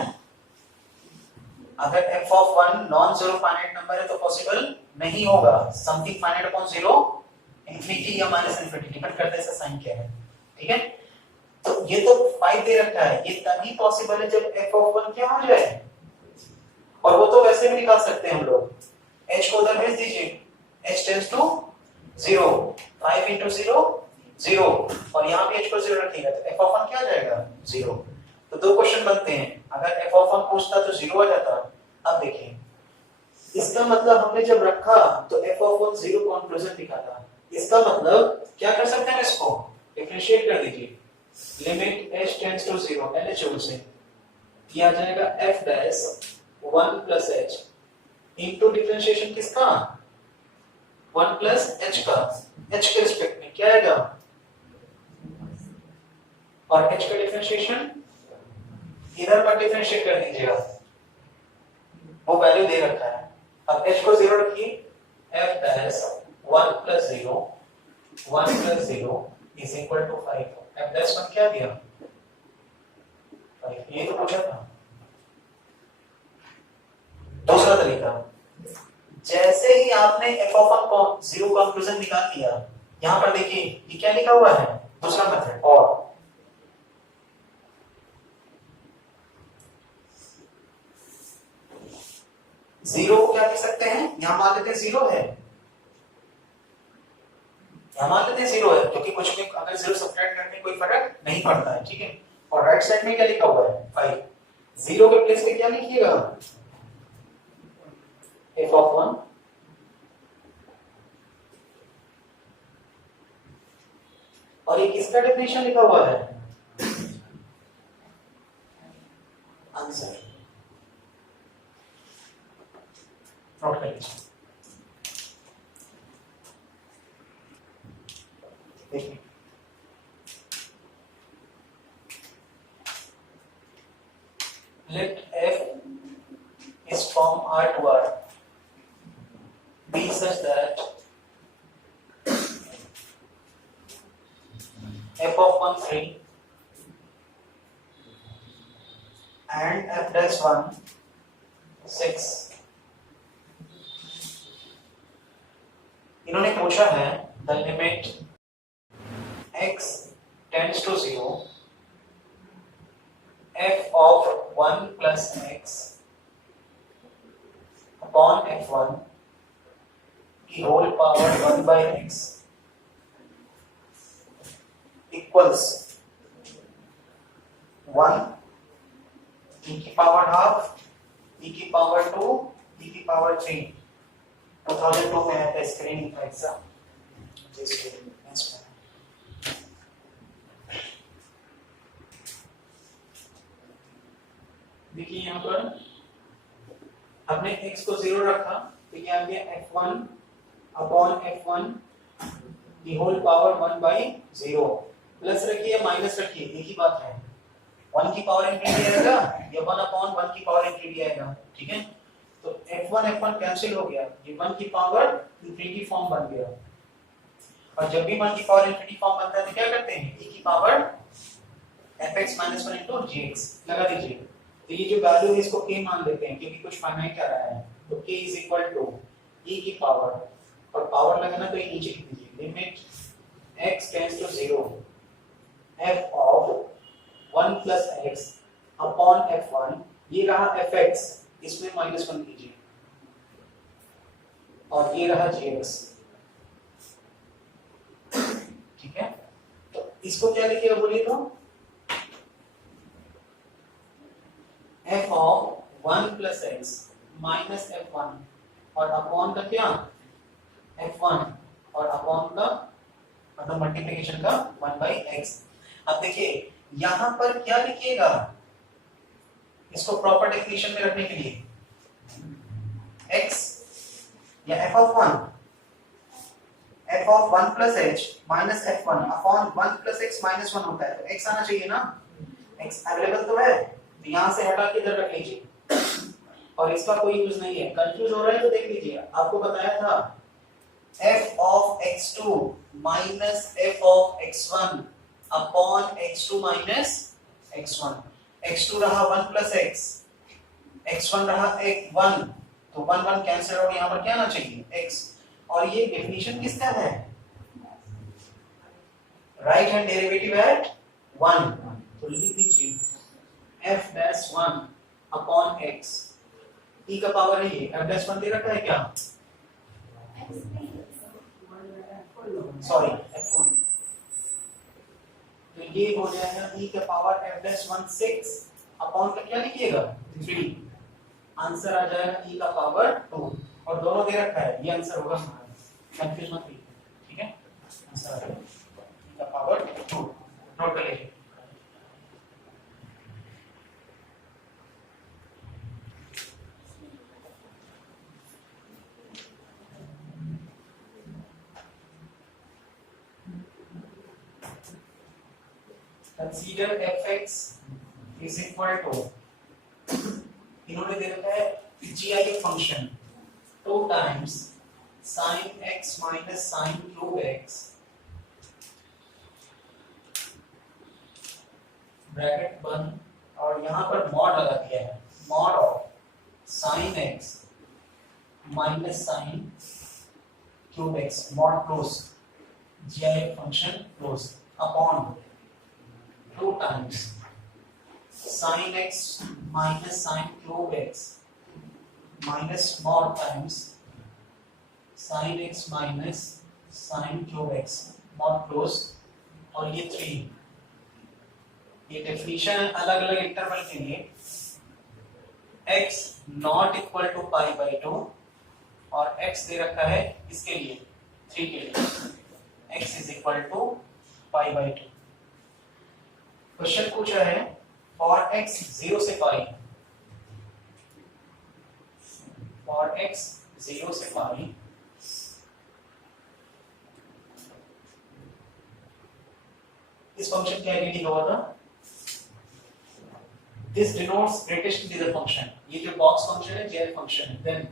अगर f of 1 non zero finite number है तो पॉसिबल नहीं होगा। Something finite upon zero, infinity या माइनस इंफिनिटी, डिपेंड करता है इसका साइन क्या है। ठीक है, तो ये तो 5 दे रखा है, ये तभी पॉसिबल है जब f of 1 क्या हो जाए, और वो तो वैसे भी निकाल सकते हैं हम लोग। h को उधर भेज दीजिए, h टेंड्स टू 0, 5 into 0 0, और यहाँ पे h को 0 रखिएगा तो f of 1 क्या आ जाएगा 0। तो दो क्वेश्चन बनते हैं, अगर f of 1 पूछता तो 0 आ जाता। अब देखिए इसका मतलब हमने जब रखा तो f of 1 0 कंक्लूजन निकाला, इसका मतलब क्या कर सकते हैं, इसको डिफरेंशिएट कर दीजिए, limit h tends to 0 LHO से किया जाएगा f dash 1 plus h into differentiation किसका 1 प्लस h का, h के रिस्पेक्ट में क्या आएगा, और h का डिफरेंशिएशन इधर पर डिफरेंशिएट कर दीजिएगा, वो वैल्यू दे रखा है। अब h को 0 रखिए, f dash 1 plus 0 1 plus 0 is equal to 5। f dash 1 क्या दिया 5, ये तो पूछा था। दूसरा तरीका, जैसे ही आपने f of 1 को 0 कंक्लूजन निकाल लिया, यहां पर देखिए ये क्या लिखा हुआ है, दूसरा मेथड, और जीरो को क्या लिख सकते हैं, यहां मान लेते हैं 0 है, यहां मान लेते हैं 0 है, क्योंकि कुछ में अगर 0 सब्ट्रैक्ट करने कोई फर्क नहीं पड़ता है। ठीक है, और राइट साइड में क्या लिखा हुआ है 5, 0 के प्लेस पे क्या लिखिएगा f of 1 और ये किसका डेफिनेशन लिखा हुआ है, आंसर नोट कर लीजिए। देखिए let f is from R to R be such that f of 1 3 and f dash 1 6। इन्होंने पूछा है the limit x tends to 0 f of 1 plus x upon f1 की whole power 1 by x equals 1 e की पावर हाफ, e की पावर 2, e की पावर 3। 2002 में आया था स्क्रीनिंग का एग्जाम, देखिए यहाँ पर हमने x को 0 रखा तो क्या आ गया f1 अपॉन f1 की होल पावर 1 by 0, प्लस रखिए माइनस रखिए एक ही बात है, 1 की पावर इंफिनिटी आएगा या 1 अपॉन 1 की पावर इंफिनिटी आएगा। ठीक है, तो f1 कैंसिल हो गया, ये 1 की पावर इंफिनिटी फॉर्म बन गया, और जब भी 1 की पावर इंफिनिटी फॉर्म बनता है तो क्या करते हैं e की पावर fx - 1 into gx लगा दीजिए। तो ये जो वैल्यू है इसको k मान लेते हैं क्योंकि कुछ फाइनाइट आ रहा है, तो k is equal to e की पावर, और पावर लगाना तो ये नीचे लिख दीजिए, limit x tends to 0 f of 1 plus x अपॉन f1, ये रहा fx, इसमें -1 कीजिए, और ये रहा gx। ठीक है, तो इसको क्या लिखिएगा बोलिए तो f of 1 plus x minus f1 और अपॉन का क्या f1 और अपॉन का मतलब मल्टीप्लिकेशन का 1 by x। अब देखिए यहां पर क्या लिखिएगा, इसको प्रॉपर डेफिनेशन में रखने के लिए x या f of 1 plus h minus f1 upon 1 plus x minus 1 होता है, तो x आना चाहिए ना, x अवेलेबल तो है, तो यहां से हटा के इधर रख लीजिए, और इसका कोई यूज नहीं है। कंफ्यूज हो रहा है तो देख लीजिए, आपको बताया था f of x2 minus f of x1 upon x2 minus x1, x2 रहा 1 प्लस x, x1 रहा 1, तो 1 1 कैंसिल और यहाँ पर क्या आना चाहिए x, और ये डेफिनेशन किसका है, राइट हैंड डेरिवेटिव एट 1, तो लिख दीजिए f dash 1 upon x, e का पावर है ये, f डैश 1 दे रखा है क्या, सॉरी f1, तो ये हो जाएगा e का पावर f डैश 1 6 अपॉन का क्या लिखिएगा 3, आंसर आ जाएगा e का पावर 2, और दोनों दे रखा है, ये आंसर होगा हमारा, कंफ्यूज मत कीजिए, ठीक है, आंसर आ जाएगा e का पावर 2, नोट कर लीजिए। Consider fx is equal to, इन्होंने दे रखा है GI function 2 times sin x minus sin cube x bracket बंद, और यहाँ पर मॉड लगा दिया है, mod of sin x minus sin cube x, mod close, GI function close, upon 2 times sin x minus sin cube x minus mod times sin x minus sin cube x mod close, और ये 3, ये डेफिनेशन है अलग अलग इंटरवल के लिए, x not equal to pi by 2 और x दे रखा है इसके लिए 3 के लिए x is equal to pi by 2। Question पूछा है फॉर x 0 से पाई, फॉर x 0 से पाई इस फंक्शन की आइडेंटिटी क्या होगा, this denotes greatest integer function, ये जो बॉक्स फंक्शन है जेल फंक्शन है। देन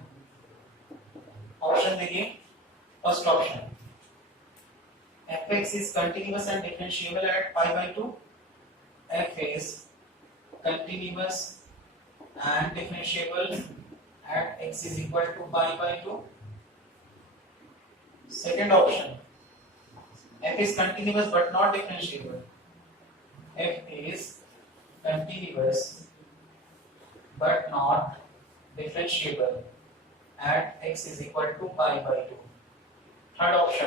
ऑप्शन देखिए, first option fx is continuous and differentiable at pi by 2, f is continuous and differentiable at x is equal to pi by 2. Second option, f is continuous but not differentiable, f is continuous but not differentiable at x is equal to pi by 2. Third option,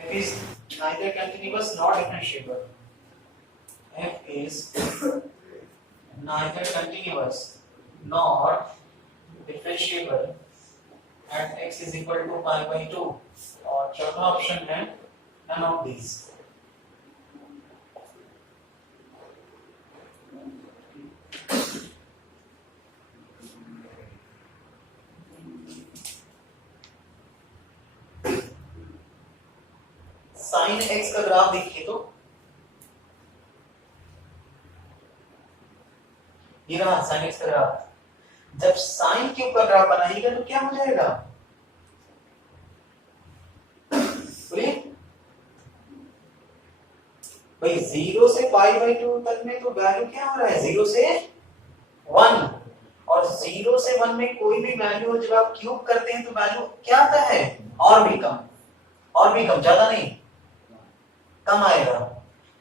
f is neither continuous nor differentiable, f is neither continuous nor differentiable at x is equal to pi by 2, और चौथा ऑप्शन है none of these। Sine x का ग्राफ देखिए तो ये रहा साइन x का ग्राफ, जब साइन क्यूब का ग्राफ बनाइएगा तो क्या हो जाएगा, बोलिए भाई 0 से पाई बाई 2 तक में तो वैल्यू क्या हो रहा है 0 से 1, और 0 से 1 में कोई भी वैल्यू जब आप क्यूब करते हैं तो वैल्यू क्या आता है और भी कम, ज्यादा नहीं कम आएगा।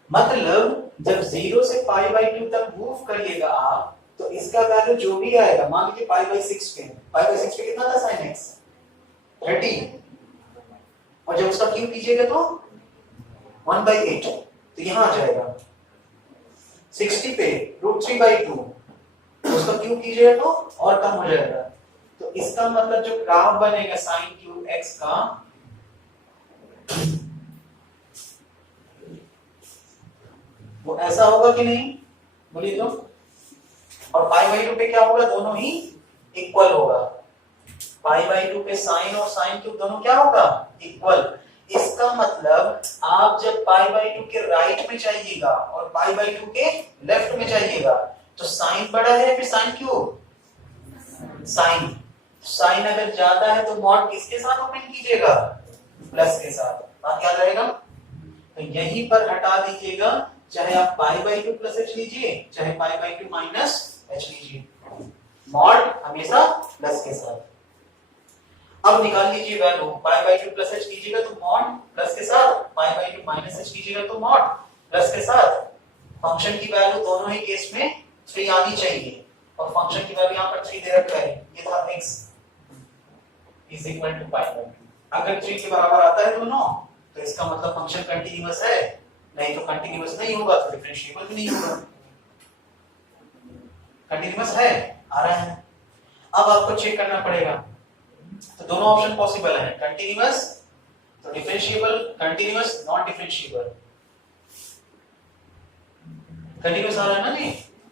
मतलब जब 0 से पाई बाई 2 तक मूव करिएगा आप तो इसका वैल्यू जो भी आएगा, मान लीजिए पाई बाई 6 पे कितना था साइन x 30, और जब उसका क्यूब कीजिएगा तो 1/8, तो यहां आ जाएगा 60 पे √3/2, उसका क्यूब कीजिएगा तो और कम हो जाएगा। तो इसका मतलब जो ग्राफ बनेगा साइन क्यूब x का वो ऐसा होगा कि नहीं, बोलिए तो, और पाई बाई 2 पे क्या होगा, दोनों ही इक्वल होगा, पाई बाई 2 पे साइन और साइन क्यूब दोनों क्या होगा इक्वल। इसका मतलब आप जब पाई बाई 2 के राइट में चाहिएगा और पाई बाई 2 के लेफ्ट में चाहिएगा तो साइन बड़ा है फिर साइन क्यूब, साइन अगर ज्यादा है तो मॉड किसके साथ ओपन कीजिएगा, प्लस के साथ, बात क्या रहेगा, तो यहीं पर हटा दीजिएगा चाहे आप पाई बाई 2 प्लस एच लीजिए चाहे पाई बाई 2 माइनस एच लीजिए, मॉड हमेशा प्लस के साथ। अब निकाल लीजिए value, pi by 2 plus H कीजिएगा तो मॉड प्लस के साथ, पाई बाई 2 माइनस एच कीजिएगा तो मॉड प्लस के साथ। फंक्शन की वैल्यू दोनों ही केस में 3 आनी चाहिए और फंक्शन की वैल्यू यहाँ पर 3 दे रखा है, ये था x is equal to pi by 2। अगर 3 के बराबर आता है दोनों तो इसका मतलब फंक्शन कंटीन्यूअस है, नहीं तो कंटीन्यूअस नहीं होगा तो डिफरेंशिएबल भी नहीं होगा। कंटीन्यूअस है, आ रहा है। अब आपको चेक करना पड़ेगा, तो दोनों ऑप्शन पॉसिबल है, कंटीन्यूअस तो differentiable, continuous not differentiable. Continuous आ रहा है ना जी,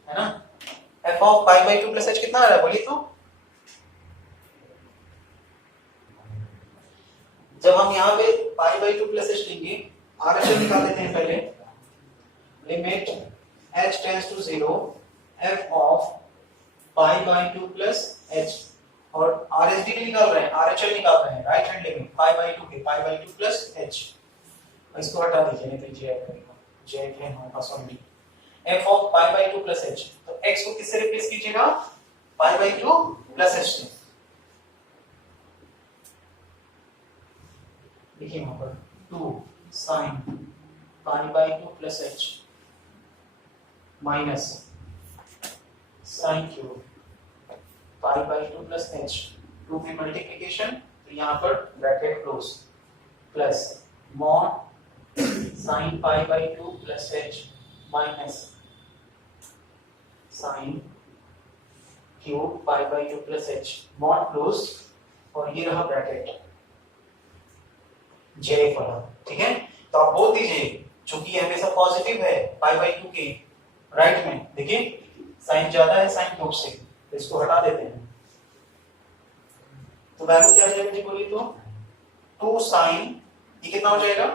है ना। f of pi by 2 plus h कितना आ रहा है बोलिए तो? जब हम यहाँ पे पाई बाई 2 प्लस h लेंगे, RHL निकाल लेते हैं पहले, limit h tends to 0 f of pi by 2 plus h, और RHD नहीं निकाल रहे हैं, RHL निकाल रहे हैं, right hand limit pi by 2 के, पाई बाई 2 प्लस h। इसको हटा दीजिए, नहीं तो j है हमारे पास already. f of pi by 2 plus h, तो x को किससे रिप्लेस कीजिएगा? पाई बाई 2 प्लस h से। देखिए वहां पर 2 sin pi by 2 plus h minus sin cube pi by 2 plus h, 2 की मल्टीप्लिकेशन तो यहाँ पर bracket close plus mod sin pi by 2 plus h minus sin cube pi by 2 plus h, mod close, और ये रहा ब्रैकेट j वाला, ठीक है। तो आप बोल दीजिए, चूंकि ये हमेशा पॉजिटिव है पाई बाई 2 के राइट में, देखिए साइन ज्यादा है साइन क्यूब से, तो इसको हटा देते हैं, तो वैल्यू क्या आ जाएगा जी बोलिए तो? 2 साइन, ये कितना हो जाएगा?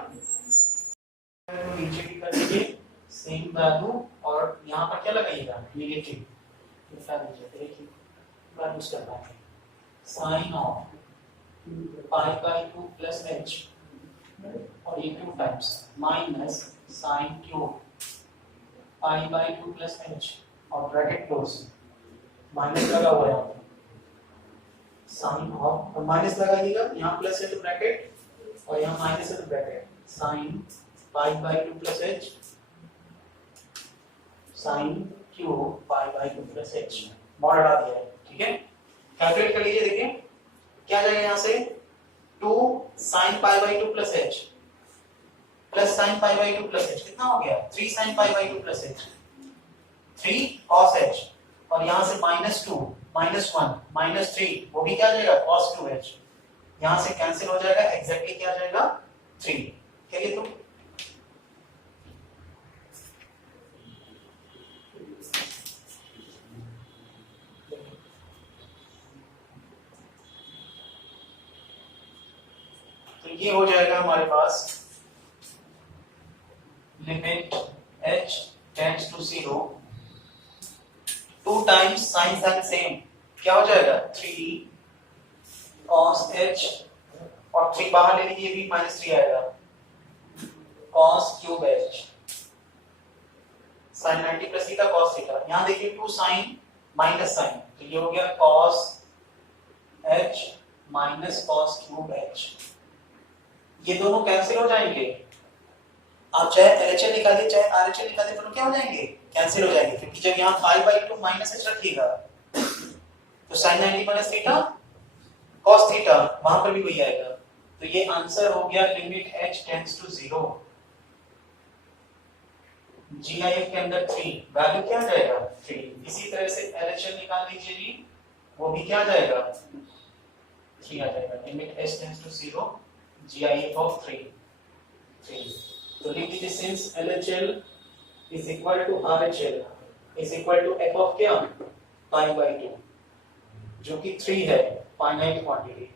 तो नीचे भी कर दीजिए सेम वैल्यू, और यहाँ पर क्या लगाइएगा? नेगेटिव लिखा दीजिए, देखिए वैल्यूज करना है, sine of pi by 2 plus h, और ये 2 times minus sine cube pi by 2 plus h, और ब्रैकेट क्लोज, माइनस लगा हुआ है यहाँ पे, साइन ऑफ, और माइनस लगाइएगा, यहाँ प्लस है तो ब्रैकेट और यहाँ माइनस है तो bracket, sine pi by 2 plus h sign cube pi by 2 plus h, mod हटा दिया है, ठीक है। कैलकुलेट कर लीजिए, देखिए क्या जाएगा यहाँ से? 2 sin pi by 2 plus h plus sin pi by 2 plus h, कितना हो गया? 3 sin pi by 2 plus h, 3 cos h, और यहाँ से -2 -1 -3, वो भी क्या जाएगा? cos 2h, यहाँ से कैंसिल हो जाएगा, एग्जैक्टली क्या जाएगा? 3। चलिए तो ये हो जाएगा हमारे पास limit h tends to 0, 2 times sine sine same, क्या हो जाएगा? 3 cos h, और 3 बाहर ले लीजिए, भी -3 आएगा, cos cube h sin 90 plus theta cos theta, यहाँ देखिए 2 साइन माइनस साइन, तो ये हो गया cos h minus cos cube h, ये दोनों कैंसिल हो जाएंगे। आप चाहे LHL निकालिए चाहे RHL निकालिए, दोनों क्या हो जाएंगे? कैंसिल हो जाएंगे, क्योंकि जब यहाँ पाई बाई 2 माइनस h रखिएगा तो sin 90 minus theta cos theta, वहां पर भी वही आएगा, तो ये आंसर हो गया limit h tends to 0, GIF के अंदर 3, वैल्यू क्या आ जाएगा? 3। इसी तरह से LHL निकाल लीजिए जी, वो भी क्या आ जाएगा? 3 आ जाएगा, limit h tends to 0, GIF of 3. So leave the distance LHL is equal to RHL is equal to f of क्या? Pi by 2, जो कि 3 है, finite quantity.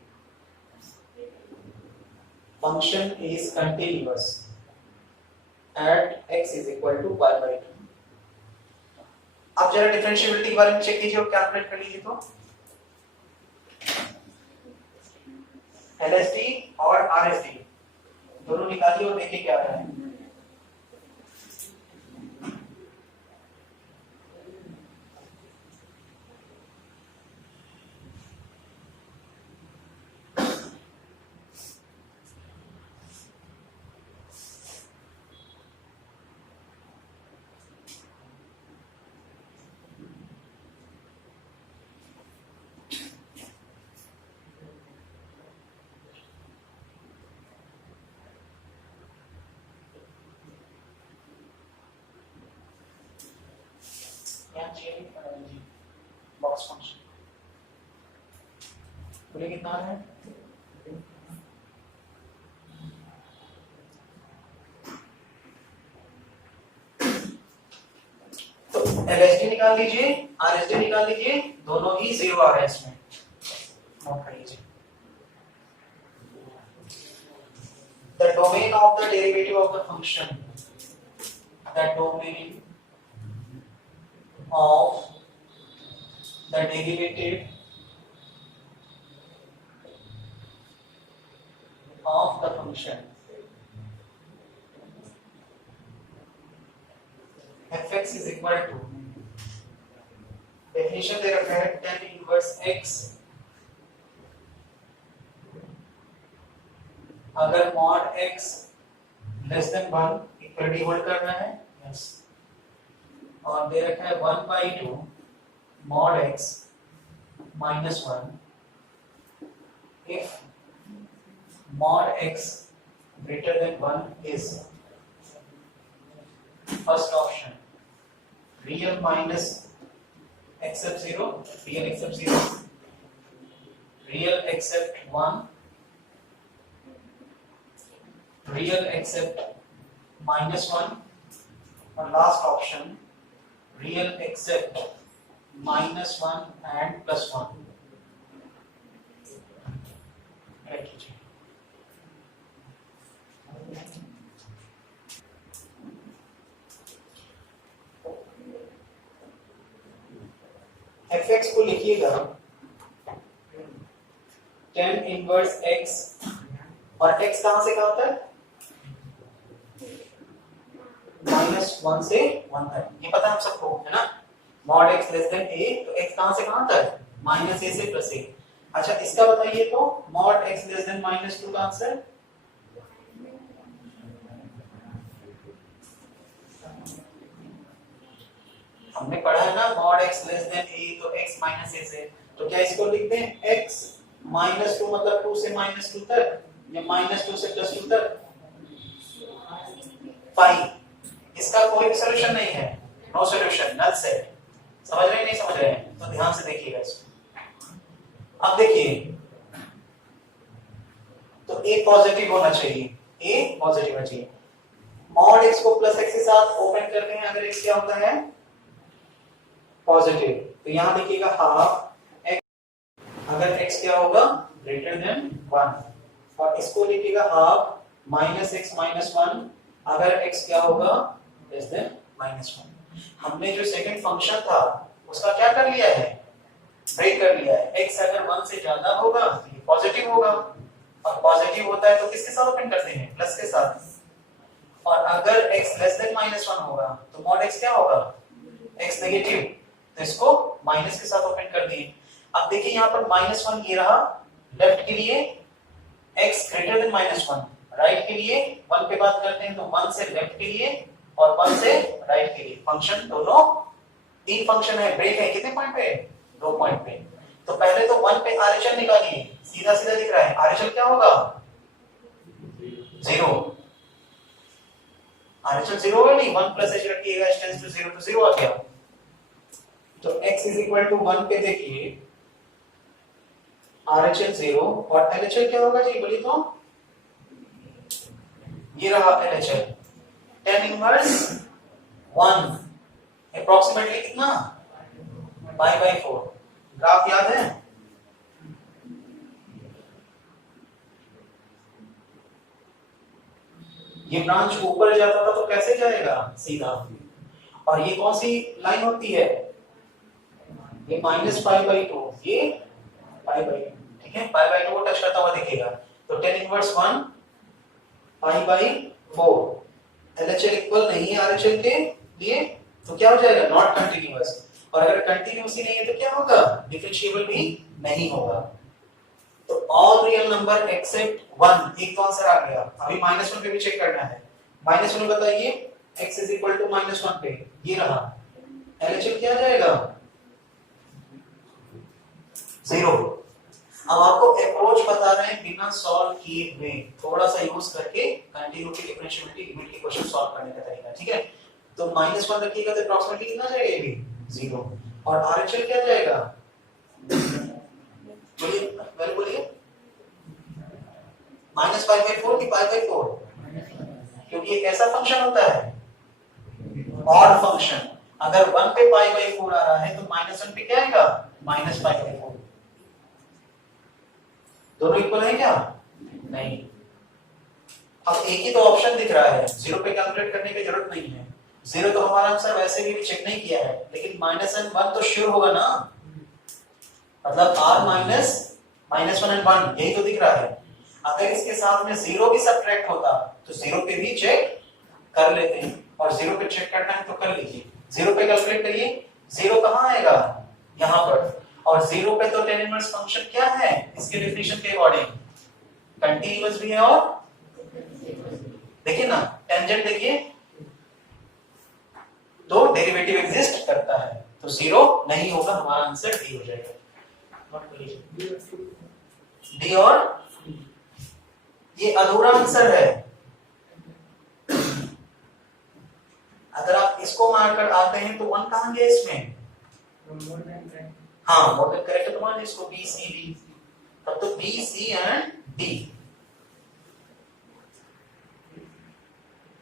Function is continuous at x is equal to pi by 2. आप जरा डिफरेंशिएबिलिटी के बारे में चेक कीजिए और कैलकुलेट कर लीजिए तो LSD और RSD दोनों निकालिए और देखिए क्या आ रहा है। लॉस फंक्शन बोले कितना है तो LHD निकाल लीजिए RHD निकाल लीजिए दोनों ही 0 आ रहे हैं इसमें नोट कर लीजिए the domain of the derivative of the function the domain of the derivative of the function fx is equal to definition दे रखा है tan inverse x अगर mod x less than 1 equal D hold करना है यस और दे रखा है 1/2 mod x minus 1 if mod x greater than 1 is first option real minus except 0 real except 0 real except 1 real except minus 1 और last option real except minus 1 and plus 1 right कीजिए fx को लिखिएगा tan इनवर्स x और x कहां से कहां तक -1 से 1 तक ये पता है हम सबको है ना mod x less than a तो x कहां से कहां तक -a से +a अच्छा इसका बताइए तो mod x लेस देन -2 का आंसर हमने पढ़ा है ना mod x less than a तो x -a से तो क्या इसको लिख दें x -2 मतलब 2 से -2 तक या -2 से +2 तक 5 इसका कोई भी सॉल्यूशन नहीं है नो सॉल्यूशन नल सेट समझ रहे हैं नहीं समझ रहे हैं तो ध्यान से देखिएगा इसको अब देखिए तो a पॉजिटिव होना चाहिए a पॉजिटिव होना चाहिए mod x को प्लस x के साथ ओपन करते हैं अगर x क्या होता है पॉजिटिव तो यहां देखिएगा हाफ x अगर x क्या होगा ग्रेटर देन 1 और इसको लिखिएगा हाफ -x -1 अगर x क्या होगा लेस देन -1 हमने जो सेकंड फंक्शन था उसका क्या कर लिया है ब्रेक कर लिया है x अगर 1 से ज्यादा होगा तो ये पॉजिटिव होगा और पॉजिटिव होता है तो किसके साथ ओपन करते हैं प्लस के साथ और अगर x लेस देन -1 होगा तो mod x क्या होगा x नेगेटिव तो इसको माइनस के साथ ओपन कर दिए अब देखिए यहां पर -1 ये रहा लेफ्ट के लिए x ग्रेटर देन -1 राइट के लिए 1 पे बात करते हैं तो 1 से लेफ्ट के लिए और 1 से राइट के लिए फंक्शन दोनों तीन फंक्शन है ब्रेक है कितने पॉइंट पे 2 पॉइंट पे तो पहले तो 1 पे RHL निकालिए सीधा सीधा दिख रहा है RHL क्या होगा 0 RHL 0 होगा नहीं 1 प्लस h रखिएगा h टेंड्स टू 0 तो 0 आ गया तो x इज इक्वल टू 1 पे देखिए RHL 0 और LHL क्या होगा जी बोलिए तो ये रहा LHL tan इनवर्स 1 अप्रॉक्सीमेटली कितना pi/4 ग्राफ याद है ये ब्रांच ऊपर जाता था तो कैसे जाएगा सीधा और ये कौन सी लाइन होती है ये -pi/2 ये pi/2 ठीक है pi/2 को टच करता हुआ दिखेगा तो tan inverse 1 pi/4 LHL equal नहीं है RHL के लिए तो क्या हो जाएगा नॉट कंटीन्यूअस और अगर कंटीन्यूअस ही नहीं है तो क्या होगा डिफरेंशिएबल भी नहीं होगा तो ऑल रियल नंबर एक्सेप्ट 1 एक तो आंसर आ गया अभी -1 पे भी चेक करना है -1 बताइए x इज इक्वल टू -1 पे ये रहा LHL क्या आ जाएगा 0 अब आपको अप्रोच बता रहे हैं बिना सॉल्व किए हुए थोड़ा सा यूज करके कंटीन्यूटी डिफरेंशिएबिलिटी लिमिट के क्वेश्चन सॉल्व करने का तरीका ठीक है तो -1 रखिएगा तो अप्रॉक्सीमेटली कितना जाएगा ये भी 0 और RHL क्या जाएगा? बोलिए पहले बोलिए, -5/4 की 5/4, क्योंकि एक ऐसा फंक्शन होता है ऑड फंक्शन, अगर 1 पे π/4 आ रहा है तो -1 पे क्या आएगा? -π/4। दोनों इक्वल है क्या? नहीं। अब एक ही तो ऑप्शन दिख रहा है, 0 पे कैलकुलेट करने की जरूरत नहीं है। 0 तो हमारा आंसर वैसे भी चेक नहीं किया है, लेकिन -1 तो श्योर होगा ना, मतलब r माइनस -1 और 1 यही तो दिख रहा है। अगर इसके साथ में 0 भी सब्ट्रैक्ट होता तो 0 पे भी चेक कर लेते हैं, और 0 पे चेक करना है तो कर लीजिए। 0 पे कैलकुलेट करिए, 0 कहां आएगा? यहां पर, और 0 पे तो tan इनवर्स फंक्शन क्या है इसके डेफिनेशन के अकॉर्डिंग? कंटीन्यूअस भी है, और देखिए ना टेंजेंट देखिए, तो डेरिवेटिव एग्जिस्ट करता है, तो 0 नहीं होगा, हमारा आंसर डी हो जाएगा। डी, और ये अधूरा आंसर है। अगर आप इसको मारकर आते हैं तो 1 कहां गया इसमें? हाँ, मोर देन करेक्ट, तो मान इसको बी सी डी, तब तो बी सी एंड डी